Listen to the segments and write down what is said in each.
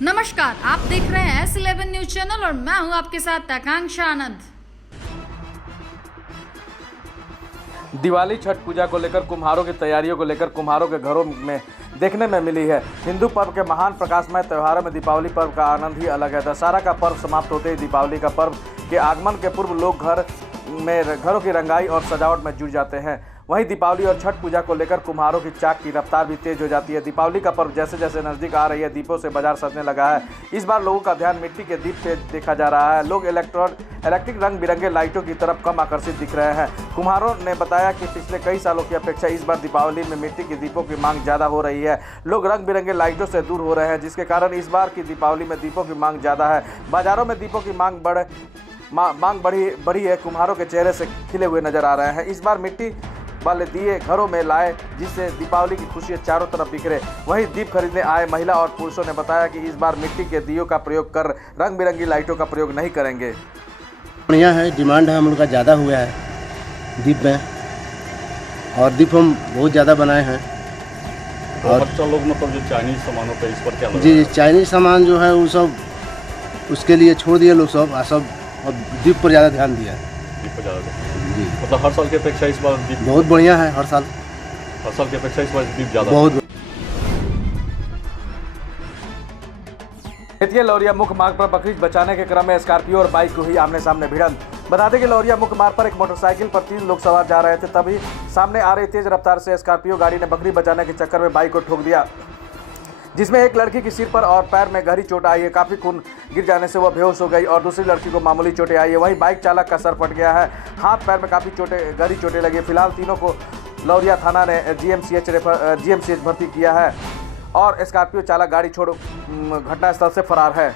नमस्कार, आप देख रहे हैं S11 न्यूज चैनल और मैं हूं आपके साथ आकांक्षा आनंद। दिवाली छठ पूजा को लेकर कुम्हारों की तैयारियों को लेकर कुम्हारों के घरों में देखने में मिली है। हिंदू पर्व के महान प्रकाशमय त्योहारों में दीपावली पर्व का आनंद ही अलग है। दशहरा का पर्व समाप्त होते ही दीपावली का पर्व के आगमन के पूर्व लोग घरों की रंगाई और सजावट में जुट जाते हैं। वहीं दीपावली और छठ पूजा को लेकर कुम्हारों की चाक की रफ्तार भी तेज हो जाती है। दीपावली का पर्व जैसे जैसे नजदीक आ रही है, दीपों से बाजार सजने लगा है। इस बार लोगों का ध्यान मिट्टी के दीप पे देखा जा रहा है। लोग इलेक्ट्रिक रंग बिरंगे लाइटों की तरफ कम आकर्षित दिख रहे हैं। कुम्हारों ने बताया कि पिछले कई सालों की अपेक्षा इस बार दीपावली में मिट्टी के दीपों की मांग ज़्यादा हो रही है। लोग रंग बिरंगे लाइटों से दूर हो रहे हैं, जिसके कारण इस बार की दीपावली में दीपों की मांग ज़्यादा है। बाजारों में दीपों की मांग बढ़ी है। कुम्हारों के चेहरे से खिले हुए नजर आ रहे हैं। इस बार मिट्टी वाले दिए घरों में लाए, जिससे दीपावली की खुशियां चारों तरफ बिखरे। वहीं दीप खरीदने आए महिला और पुरुषों ने बताया कि इस बार मिट्टी के दियों का प्रयोग कर रंग बिरंगी लाइटों का प्रयोग नहीं करेंगे। बढ़िया है, डिमांड है हम लोग का ज़्यादा हुआ है दीप में, और दीप हम बहुत ज़्यादा बनाए हैं। और बच्चा लोग मतलब जो चाइनीज सामानों पे इस पर क्या लगा? जी, चाइनीज सामान जो है वो सब उसके लिए छोड़ दिए लोग सब, और दीप पर ज़्यादा ध्यान दिया है। दीप पर ज़्यादा जी, मतलब हर साल की अपेक्षा इस बार दीप बहुत बढ़िया है। हर साल की अपेक्षा इस बार दीप ज़्यादा बहुत। बेतिया लौरिया मुख्य मार्ग पर बकरीद बचाने के क्रम में स्कॉर्पियो और बाइक को ही आमने सामने भिड़ंत। बता दें कि लौरिया मुख्य मार्ग पर एक मोटरसाइकिल पर 3 लोग सवार जा रहे थे, तभी सामने आ रही तेज रफ्तार से स्कॉर्पियो गाड़ी ने बकरी बचाने के चक्कर में बाइक को ठोक दिया, जिसमें एक लड़की की सिर पर और पैर में गहरी चोट आई है। काफी खून गिर जाने से वह बेहोश हो गई और दूसरी लड़की को मामूली चोटें आई है। वहीं बाइक चालक का सर फट गया है, हाथ पैर में काफी गहरी चोटें लगी। फिलहाल तीनों को लौरिया थाना ने जीएमसीएच भर्ती किया है और स्कॉर्पियो चालक गाड़ी छोड़ घटनास्थल से फरार है।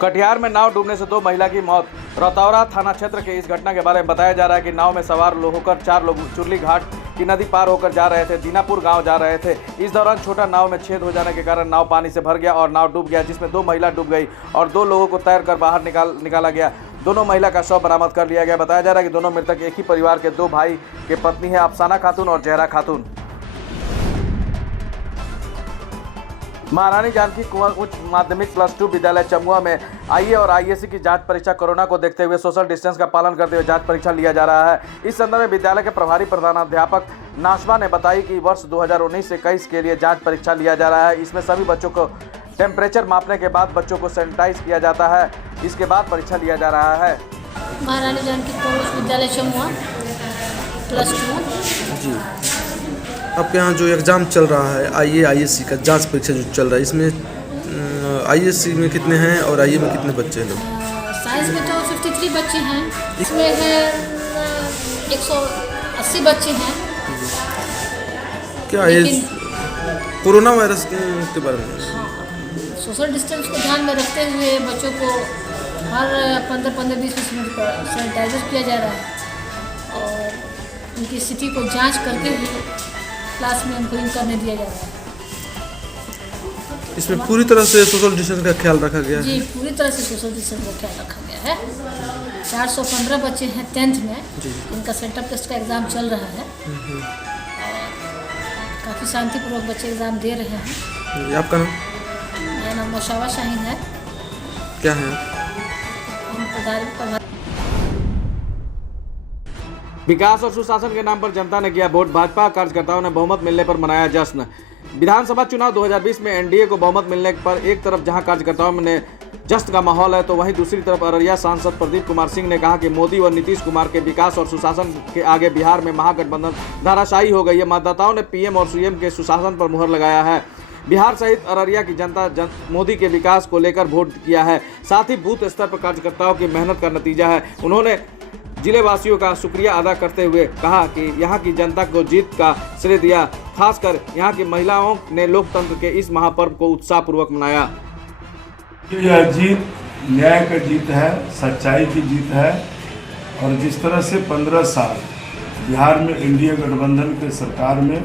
कटिहार में नाव डूबने से 2 महिला की मौत। रतौरा थाना क्षेत्र के इस घटना के बारे में बताया जा रहा है कि नाव में सवार होकर 4 लोग चुरली घाट की नदी पार होकर जा रहे थे, दीनापुर गांव जा रहे थे। इस दौरान छोटा नाव में छेद हो जाने के कारण नाव पानी से भर गया और नाव डूब गया, जिसमें 2 महिला डूब गई और 2 लोगों को तैरकर बाहर निकाला गया। दोनों महिला का शव बरामद कर लिया गया। बताया जा रहा है कि दोनों मृतक एक ही परिवार के 2 भाई के पत्नी है, अफसाना खातून और जहरा खातून। महारानी जानकी कुंवर उच्च माध्यमिक +2 विद्यालय चमुआ में आईए और आईएससी की जांच परीक्षा कोरोना को देखते हुए सोशल डिस्टेंस का पालन करते हुए जांच परीक्षा लिया जा रहा है। इस संदर्भ में विद्यालय के प्रभारी प्रधानाध्यापक नाशवा ने बताई कि वर्ष 2019 से 21 के लिए जांच परीक्षा लिया जा रहा है। इसमें सभी बच्चों को टेम्परेचर मापने के बाद बच्चों को सैनिटाइज किया जाता है, इसके बाद परीक्षा लिया जा रहा है। महारानी जानकी कुंवर विद्यालय चमुआ +2 जी, आपके यहाँ जो एग्ज़ाम चल रहा है आईएससी का जांच परीक्षा जो चल रहा है, इसमें आईएससी में कितने हैं और आईए में कितने बच्चे हैं लोग? साइंस में तो 53 बच्चे हैं, इसमें है 180 बच्चे हैं। क्या ये कोरोना वायरस के बारे में? सोशल डिस्टेंस को ध्यान में रखते हुए बच्चों को हर 15-20 मिनट पर सैनिटाइजर किया जा रहा है और उनकी स्थिति को जांच करके ही क्लास में उनको इन करने दिया जा रहा है। इसमें पूरी तरह से सोशल डिस्टेंस का ख्याल रखा गया है? जी, पूरी तरह से सोशल डिस्टेंस का ख्याल रखा गया है। 415 बच्चे हैं 10th में, इनका सेंटअप टेस्ट का एग्ज़ाम चल रहा है और काफ़ी शांतिपूर्वक बच्चे एग्ज़ाम दे रहे हैं। आपका नाम? मेरा नाम मोशावा शाहीन है। क्या है? हम प्रधान विकास और सुशासन के नाम पर जनता ने किया वोट। भाजपा कार्यकर्ताओं ने बहुमत मिलने पर मनाया जश्न। विधानसभा चुनाव 2020 में एनडीए को बहुमत मिलने पर एक तरफ जहां कार्यकर्ताओं में जश्न का माहौल है, तो वहीं दूसरी तरफ अररिया सांसद प्रदीप कुमार सिंह ने कहा कि मोदी व नीतीश कुमार के विकास और सुशासन के आगे बिहार में महागठबंधन धाराशायी हो गई है। मतदाताओं ने पीएम और सीएम के सुशासन पर मुहर लगाया है। बिहार सहित अररिया की जनता मोदी के विकास को लेकर वोट किया है। साथ ही बूथ स्तर पर कार्यकर्ताओं की मेहनत का नतीजा है। उन्होंने जिले वासियों का शुक्रिया अदा करते हुए कहा कि यहाँ की जनता को जीत का श्रेय दिया। खासकर यहाँ की महिलाओं ने लोकतंत्र के इस महापर्व को उत्साहपूर्वक मनाया। यह जीत न्याय का जीत है, सच्चाई की जीत है और जिस तरह से 15 साल बिहार में एनडीए गठबंधन के सरकार में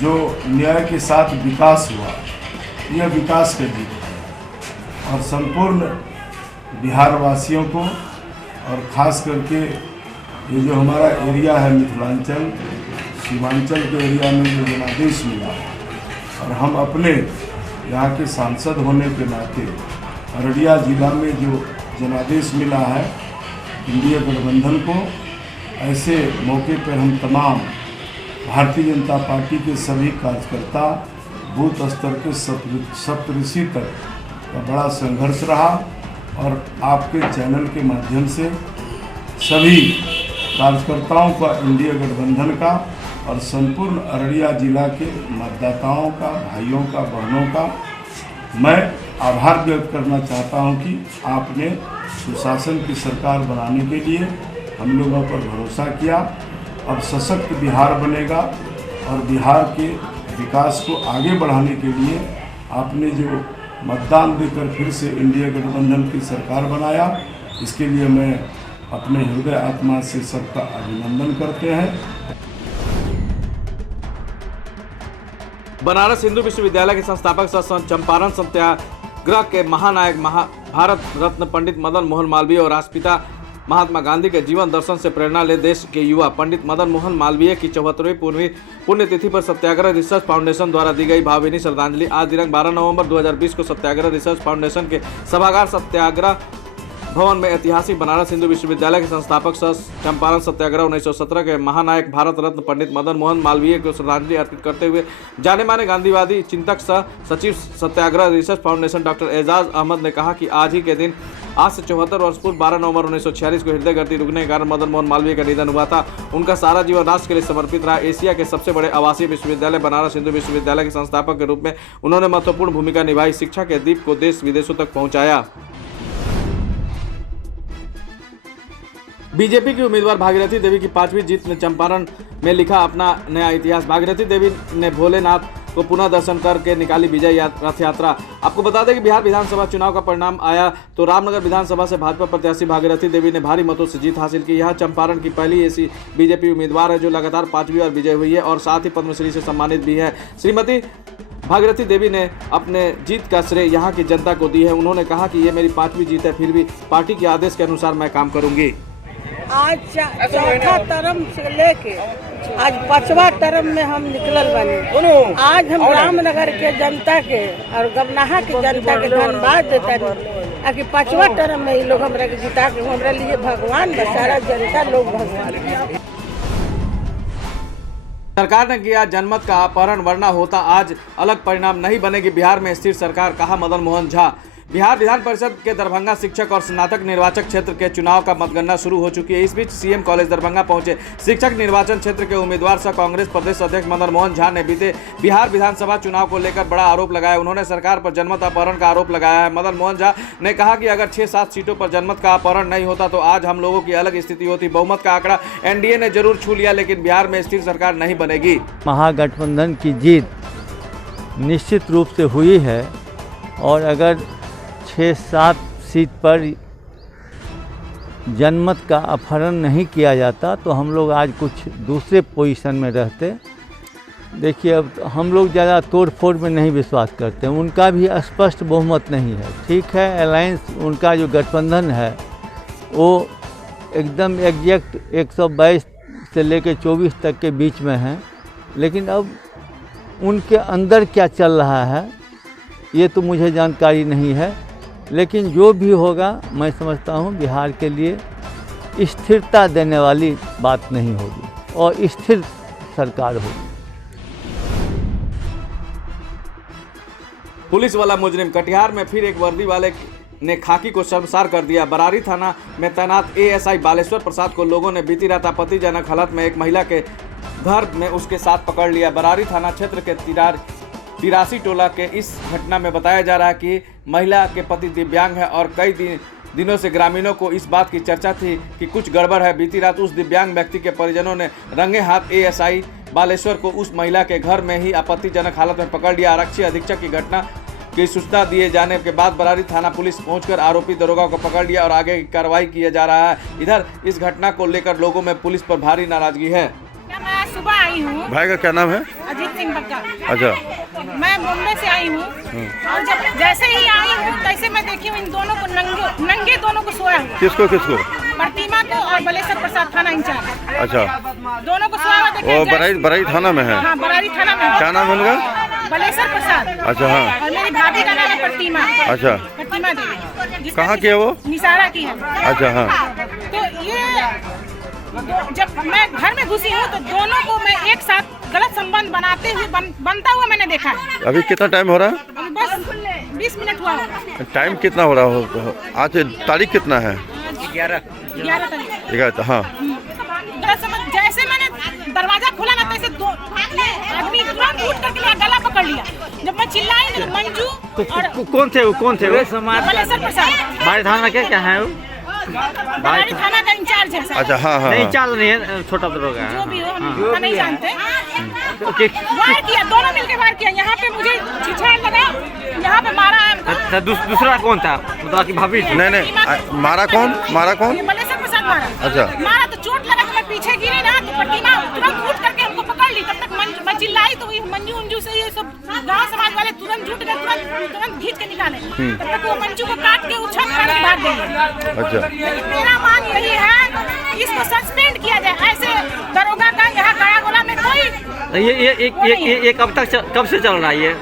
जो न्याय के साथ विकास हुआ, यह विकास का जीत है और संपूर्ण बिहार वासियों को और ख़ास करके ये जो हमारा एरिया है मिथिलांचल, सीमांचल के एरिया में जो जनादेश मिला और हम अपने यहाँ के सांसद होने के नाते अररिया जिला में जो जनादेश मिला है इंडिया गठबंधन को, ऐसे मौके पर हम तमाम भारतीय जनता पार्टी के सभी कार्यकर्ता बूथ स्तर के सप्तऋषि तक का बड़ा संघर्ष रहा और आपके चैनल के माध्यम से सभी कार्यकर्ताओं का इंडिया गठबंधन का और संपूर्ण अररिया जिला के मतदाताओं का, भाइयों का, बहनों का मैं आभार व्यक्त करना चाहता हूं कि आपने सुशासन की सरकार बनाने के लिए हम लोगों पर भरोसा किया। अब सशक्त बिहार बनेगा और बिहार के विकास को आगे बढ़ाने के लिए आपने जो मतदान देकर फिर से इंडिया गठबंधन की सरकार बनाया, इसके लिए मैं अपने हृदय आत्मा से सबका अभिनंदन करते हैं। बनारस हिंदू विश्वविद्यालय के संस्थापक सह चंपारण सत्याग्रह के महानायक भारत रत्न पंडित मदन मोहन मालवीय और राष्ट्रपिता महात्मा गांधी के जीवन दर्शन से प्रेरणा ले देश के युवा पंडित मदन मोहन मालवीय की 74वीं पुण्यतिथि पर सत्याग्रह रिसर्च फाउंडेशन द्वारा दी गई भावभीनी श्रद्धांजलि। आज दिनांक 12 नवंबर 2020 को सत्याग्रह रिसर्च फाउंडेशन के सभागार सत्याग्रह भवन में ऐतिहासिक बनारस हिंदू विश्वविद्यालय के संस्थापक सह चंपारण सत्याग्रह 1917 के महानायक भारत रत्न पंडित मदन मोहन मालवीय को श्रद्धांजलि अर्पित करते हुए जाने माने गांधीवादी चिंतक सह सचिव Satyagraha research foundation doctor Ejaz Ahmad ने कहा कि आज ही के दिन आज से 74 वर्ष पूर्व 12 नवंबर 1946 को हृदय गति रुकने के कारण मदन मोहन मालवीय का निधन हुआ था। उनका सारा जीवन राष्ट्र के लिए समर्पित रहा। एशिया के सबसे बड़े आवासीय विश्वविद्यालय बनारस हिंदू विश्वविद्यालय के संस्थापक के रूप में उन्होंने महत्वपूर्ण भूमिका निभाई, शिक्षा के दीप को देश विदेशों तक पहुंचाया। बीजेपी की उम्मीदवार भागीरथी देवी की 5वीं जीत ने चंपारण में लिखा अपना नया इतिहास। भागीरथी देवी ने भोलेनाथ को पुनः दर्शन करके निकाली विजय रथ यात्रा। आपको बता दें कि बिहार विधानसभा चुनाव का परिणाम आया तो रामनगर विधानसभा से भाजपा प्रत्याशी भागीरथी देवी ने भारी मतों से जीत हासिल की। यह चंपारण की पहली ऐसी बीजेपी उम्मीदवार है जो लगातार 5वीं बार विजय हुई है और साथ ही पद्मश्री से सम्मानित भी है। श्रीमती भागीरथी देवी ने अपने जीत का श्रेय यहाँ की जनता को दी है। उन्होंने कहा कि ये मेरी 5वीं जीत है, फिर भी पार्टी के आदेश के अनुसार मैं काम करूंगी। आज चौथा टर्म से लेके आज 5वां टर्म में हम निकलल बनी। आज हम रामनगर के जनता के और गमनाहा के जनता के धन्यवाद देता है कि 5वां टर्म में ये लोग हमरा के जिता के हमारे लिए भगवान सारा जनता लोग भगवान। सरकार ने किया जनमत का अपहरण, वरना होता आज अलग परिणाम नहीं बनेगी बिहार में स्थिर सरकार, कहा मदन मोहन झा। बिहार विधान परिषद के दरभंगा शिक्षक और स्नातक निर्वाचक क्षेत्र के चुनाव का मतगणना शुरू हो चुकी है। इस बीच सीएम कॉलेज दरभंगा पहुंचे शिक्षक निर्वाचन क्षेत्र के उम्मीदवार सह कांग्रेस प्रदेश अध्यक्ष मदन मोहन झा ने बीते बिहार विधानसभा चुनाव को लेकर बड़ा आरोप लगाया। उन्होंने सरकार पर जनमत अपहरण का आरोप लगाया है। मदन मोहन झा ने कहा कि अगर 6-7 सीटों पर जनमत का अपहरण नहीं होता तो आज हम लोगों की अलग स्थिति होती। बहुमत का आंकड़ा एनडीए ने जरूर छू लिया, लेकिन बिहार में स्थिर सरकार नहीं बनेगी। महागठबंधन की जीत निश्चित रूप से हुई है और अगर 6-7 सीट पर जनमत का अपहरण नहीं किया जाता तो हम लोग आज कुछ दूसरे पोजीशन में रहते। देखिए, अब हम लोग ज़्यादा तोड़ फोड़ में नहीं विश्वास करते, उनका भी स्पष्ट बहुमत नहीं है। ठीक है, अलायंस उनका जो गठबंधन है वो एकदम एग्जैक्ट 122 से लेकर 24 तक के बीच में है, लेकिन अब उनके अंदर क्या चल रहा है ये तो मुझे जानकारी नहीं है। लेकिन जो भी होगा मैं समझता हूँ बिहार के लिए स्थिरता देने वाली बात नहीं होगी और स्थिर सरकार होगी। पुलिस वाला मुजरिम कटिहार में फिर एक वर्दी वाले ने खाकी को शर्मसार कर दिया। बरारी थाना में तैनात एएसआई बालेश्वर प्रसाद को लोगों ने बीती रात आपत्तिजनक हालत में एक महिला के घर में उसके साथ पकड़ लिया। बरारी थाना क्षेत्र के तिरासी टोला के इस घटना में बताया जा रहा है कि महिला के पति दिव्यांग है और कई दिनों से ग्रामीणों को इस बात की चर्चा थी कि कुछ गड़बड़ है। बीती रात उस दिव्यांग व्यक्ति के परिजनों ने रंगे हाथ एएसआई बालेश्वर को उस महिला के घर में ही आपत्तिजनक हालत में पकड़ लिया। आरक्षी अधीक्षक की घटना की सूचना दिए जाने के बाद बरारी थाना पुलिस पहुंचकर आरोपी दरोगा को पकड़ लिया और आगे की कार्रवाई किया जा रहा है। इधर इस घटना को लेकर लोगों में पुलिस पर भारी नाराजगी है। मैं सुबह आई हूँ। भाई का क्या नाम है? अजीत सिंह बक्का। अच्छा, मैं मुंबई से आई हूँ और जब जैसे ही आई हूँ तैसे मैं देखी हूँ इन दोनों को नंगे दोनों को सोया हुआ। किसको? प्रतिमा को और बलेश्वर प्रसाद थाना इंचार्ज। अच्छा, दोनों को सुबह देखे। वो बराई थाना में है? हाँ, बरारी थाना में। क्या नाम है उनका? बलेश्वर प्रसाद। अच्छा, हाँ। और मेरी भाभी का नाम है प्रतिमा। अच्छा, प्रतिमा देवी। कहाँ की है वो? निसारा की है। अच्छा, हाँ। तो ये जब मैं घर में घुसी हूँ तो दोनों को मैं एक साथ गलत संबंध बनाते हुए बनता हुआ मैंने देखा है। अभी कितना टाइम हो रहा है? अभी बस 20 मिनट हुआ है। टाइम कितना हो रहा हो? आज तारीख कितना है? 11 तारीख। 11, हाँ। गलत समझ, जैसे मैंने दरवाजा खोला ना तैसे दो आदमी तुरंत उठ करके मेरा गला पकड़ लिया। जब मैं चिल्लाई तो मंजू और कौन थे वो? समाज बलेश्वर प्रसाद। बाड़ी थाना क्या है वो? बरारी थाना का इंचार्ज है। अच्छा, हाँ हाँ। नहीं चाल नहीं है, छोटा दरोगा है। जो भी हो हम नहीं जानते। वार किया, दोनों मिलकर वार किया। यहाँ पे मुझे छिछाड़ लगा, यहाँ पे मारा है। दूसरा कौन था? मतलब की भाभी? नहीं, मारा कौन? बलेश्वर प्रसाद मारा। अच्छा, मारा तो चोट लगा तो मैं पीछे गिरी ना, तो प्रतिमा तुरंत उठ करके हमको पकड़ ली। तब तक मैं चिल्लाई तो मंजू उंजू से ये सब गाँव समाज वाले तुरंत जुट गए, तुरंत खींच के निकाले। तब तक वो मंजू को काट के उछल कर भाग गई। अच्छा, लेकिन मेरा मांग यही है कि इसको सस्पेंड किया जाए। ऐसे दरोगा का यहाँ कायागोला में कोई ये कब से चल रहा है ये?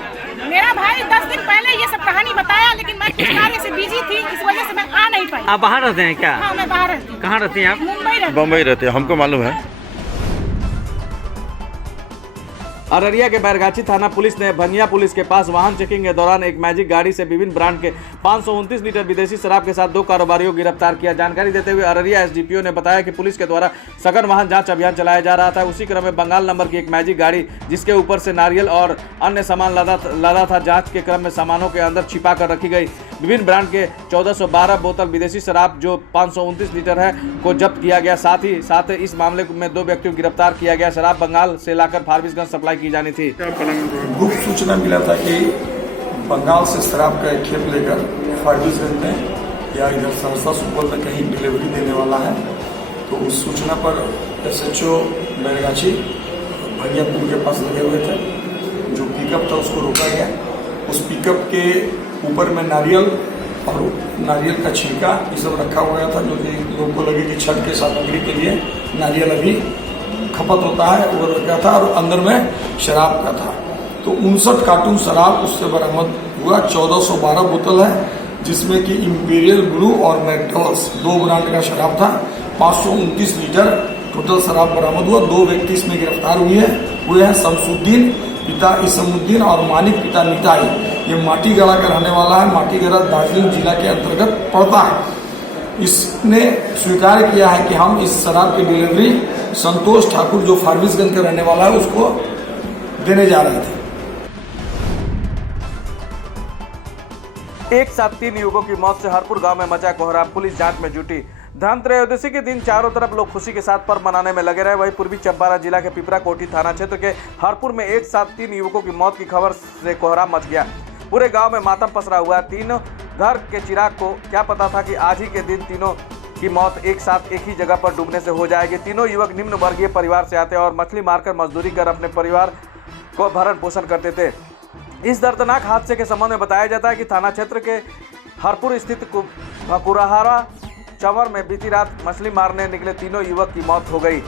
मेरा भाई 10 दिन पहले ये सब कहानी बताया, लेकिन मैं कुछ कार्य से बिजी थी, इस वजह से मैं आ नहीं पाई। आप बाहर रहते हैं क्या? हाँ, मैं बाहर रहती हूँ। कहाँ रहती हैं आप? बम्बई रहते हैं, हमको मालूम है। अररिया के बैरगाछी थाना पुलिस ने भनिया पुलिस के पास वाहन चेकिंग के दौरान एक मैजिक गाड़ी से विभिन्न ब्रांड के 529 लीटर विदेशी शराब के साथ 2 कारोबारियों को गिरफ्तार किया। जानकारी देते हुए अररिया एसडीपीओ ने बताया कि पुलिस के द्वारा सघन वाहन जांच अभियान चलाया जा रहा था। उसी क्रम में बंगाल नंबर की एक मैजिक गाड़ी जिसके ऊपर से नारियल और अन्य सामान लदा था, जाँच के क्रम में सामानों के अंदर छिपा कर रखी गई। विभिन्न ब्रांड के 1412 बोतल विदेशी शराब जो 529 लीटर है को जब्त किया गया। साथ ही इस मामले में 2 व्यक्तियों को गिरफ्तार किया गया। शराब बंगाल से लाकर फारबिसगंज सप्लाई की जानी थी। गुप्त सूचना मिला था कि बंगाल से शराब का एक खेप लेकर फारबिसगंज में या इधर सहरसा सुपौल में कहीं डिलीवरी देने वाला है। तो उस सूचना पर SHO बैरगाछी भनिया पुल के पास लगे हुए थे। जो पिकअप था उसको रोका गया। उस पिकअप के ऊपर में नारियल और नारियल का छिलका ये सब रखा हुआ था, जो कि लोगों को लगे कि छठ के सामग्री के लिए नारियल अभी खपत होता है, वो रखा था और अंदर में शराब का था। तो 59 कार्टून शराब उससे बरामद हुआ। 1412 बोतल है, जिसमें कि इंपीरियल ब्लू और मैकडॉल्स 2 ब्रांड का शराब था। 529 लीटर टोटल शराब बरामद हुआ। 2 व्यक्ति इसमें गिरफ्तार हुए हैं शमसुद्दीन पिता इसमुद्दीन और मानिक पिता निताई। ये माटीगढ़ा का रहने वाला है। माटीगढ़ा दार्जिलिंग जिला के अंतर्गत पड़ता है। इसने स्वीकार किया है कि हम इस शराब की डिलीवरी संतोष ठाकुर जो फारबिसगंज का रहने वाला है उसको देने जा रहे थे। एक साथ 3 युवकों की मौत से हरपुर गांव में मचा कोहराम। पुलिस जांच में जुटी। धनत्रयोदशी के दिन चारों तरफ लोग खुशी के साथ पर्व मनाने में लगे रहे। वहीं पूर्वी चंपारण जिला के पिपरा कोठी थाना क्षेत्र के हरपुर में एक साथ 3 युवकों की मौत की खबर से कोहराम मच गया। पूरे गांव में मातम पसरा हुआ। तीनों घर के चिराग को क्या पता था कि आज ही के दिन तीनों की मौत एक साथ एक ही जगह पर डूबने से हो जाएगी। तीनों युवक निम्न वर्गीय परिवार से आते और मछली मारकर मजदूरी कर अपने परिवार को भरण पोषण करते थे। इस दर्दनाक हादसे के संबंध में बताया जाता है कि थाना क्षेत्र के हरपुर स्थित भकुराहारा चंवर में बीती रात मछली मारने निकले तीनों युवक की मौत हो गई।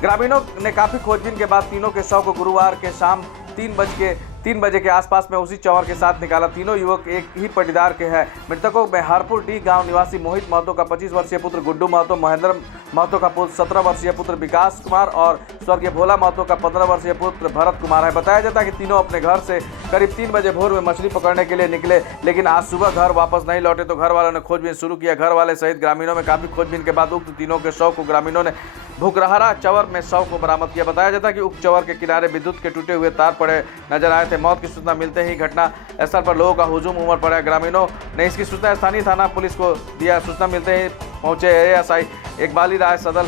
ग्रामीणों ने काफी खोजबीन के बाद तीनों के शव को गुरुवार के शाम 3 बजे के आसपास में उसी चंवर के साथ निकाला। तीनों युवक एक ही पटीदार के हैं। मृतकों में हरपुर डी गांव निवासी मोहित महतो का 25 वर्षीय पुत्र गुड्डू महतो, महेंद्र महतो का 17 वर्षीय पुत्र विकास कुमार और स्वर्गीय भोला महतो का 15 वर्षीय पुत्र भरत कुमार है। बताया जाता है कि तीनों अपने घर से करीब 3 बजे भोर में मछली पकड़ने के लिए निकले, लेकिन आज सुबह घर वापस नहीं लौटे तो घर वालों ने खोजबीन शुरू किया। घर वाले सहित ग्रामीणों में काफी खोजबीन के बाद उक्त तीनों के शव को ग्रामीणों ने भुकराहारा चंवर में शव को बरामद किया। बताया जाता है कि उक्त चंवर के किनारे विद्युत के टूटे हुए तार पड़े नजर आए थे। मौत की सूचना मिलते ही घटना स्थल पर लोगों का हुजूम उमड़ पड़ा। ग्रामीणों ने इसकी सूचना स्थानीय थाना पुलिस को दिया। सूचना मिलते ही पहुंचे ASI इकबाली राय सदर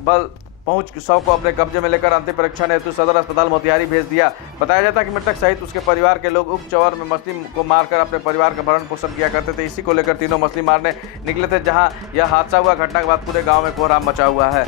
बल पहुंच शव को अपने कब्जे में लेकर अंतिम परीक्षण हेतु सदर अस्पताल मोतिहारी भेज दिया। बताया जाता है कि मृतक सहित उसके परिवार के लोग उक्त चंवर में मछली को मारकर अपने परिवार का भरण पोषण किया करते थे। इसी को लेकर तीनों मछली मारने निकले थे। जहां यह हादसा हुआ, घटना के बाद पूरे गांव में कोहराम मचा हुआ है।